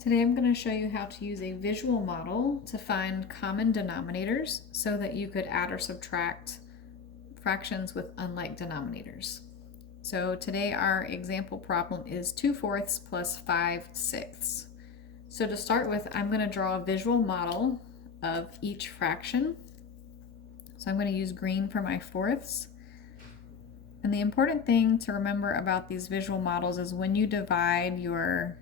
Today I'm going to show you how to use a visual model to find common denominators so that you could add or subtract fractions with unlike denominators. So today our example problem is 2/4 plus 5/6. So to start with, I'm going to draw a visual model of each fraction. So I'm going to use green for my fourths. And the important thing to remember about these visual models is when you divide your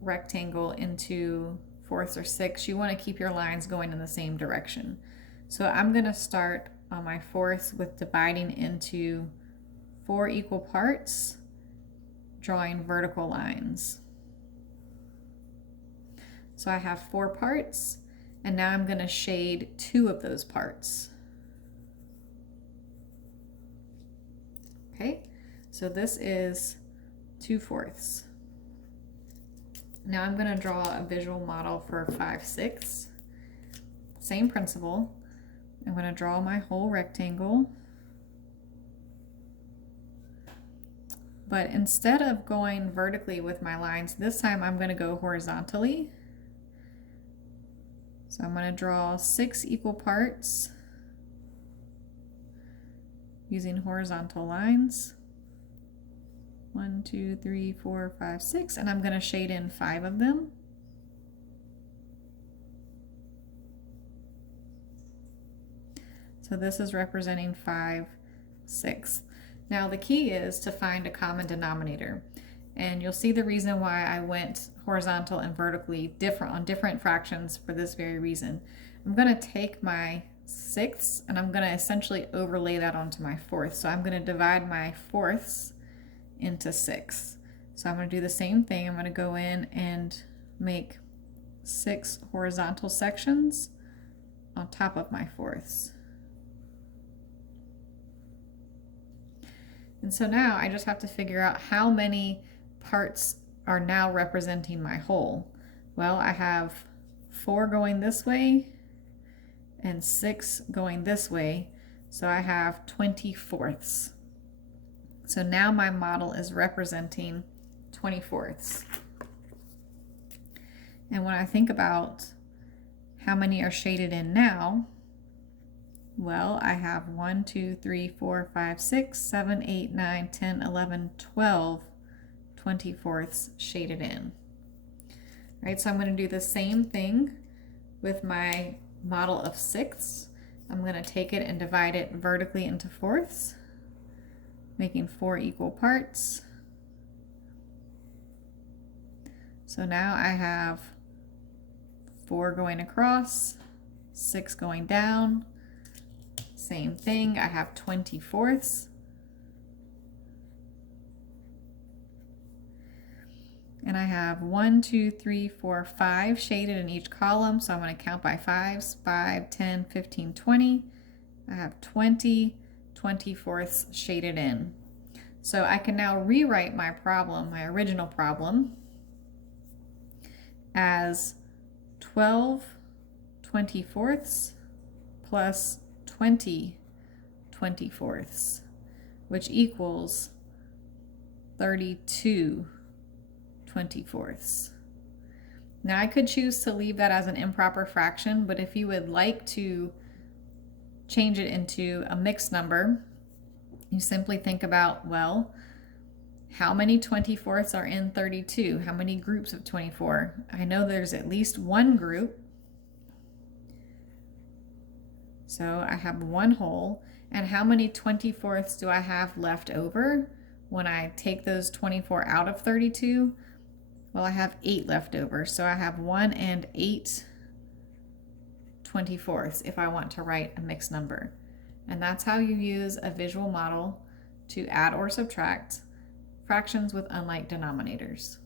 rectangle into fourths or sixths, you want to keep your lines going in the same direction. So I'm going to start on my fourths with dividing into 4 equal parts, drawing vertical lines. So I have 4 parts, and now I'm going to shade 2 of those parts. Okay, so this is 2/4. Now I'm going to draw a visual model for 5/6. Same principle. I'm going to draw my whole rectangle. But instead of going vertically with my lines, this time I'm going to go horizontally. So I'm going to draw 6 equal parts using horizontal lines. 1, 2, 3, 4, 5, 6, and I'm going to shade in 5 of them. So this is representing 5/6. Now the key is to find a common denominator, and you'll see the reason why I went horizontal and vertically on different fractions for this very reason. I'm going to take my sixths and I'm going to essentially overlay that onto my fourths. So I'm going to divide my fourths into 6. So I'm going to do the same thing. I'm going to go in and make 6 horizontal sections on top of my fourths. And so now I just have to figure out how many parts are now representing my whole. Well, I have 4 going this way and 6 going this way, so I have 20/4. So now my model is representing 20/4. And when I think about how many are shaded in now, well, I have 1, 2, 3, 4, 5, 6, 7, 8, 9, 10, 11, 12 20/4 shaded in. All right, so I'm going to do the same thing with my model of sixths. I'm going to take it and divide it vertically into fourths, making 4 equal parts. So now I have 4 going across, 6 going down. Same thing, I have 20/4. And I have 1, 2, 3, 4, 5 shaded in each column, so I'm going to count by 5s, 5, 10, 15, 20. I have 20 20/4 shaded in. So I can now rewrite my problem, my original problem, as 12 20/4 plus 20 20/4, which equals 32 20/4. Now I could choose to leave that as an improper fraction, but if you would like to change it into a mixed number, you simply think about, well, how many 20/4 are in 32? How many groups of 24? I know there's at least one group. So I have one whole. And how many 20/4 do I have left over when I take those 24 out of 32? Well, I have 8 left over. So I have 1 and 8 20/4 if I want to write a mixed number. And that's how you use a visual model to add or subtract fractions with unlike denominators.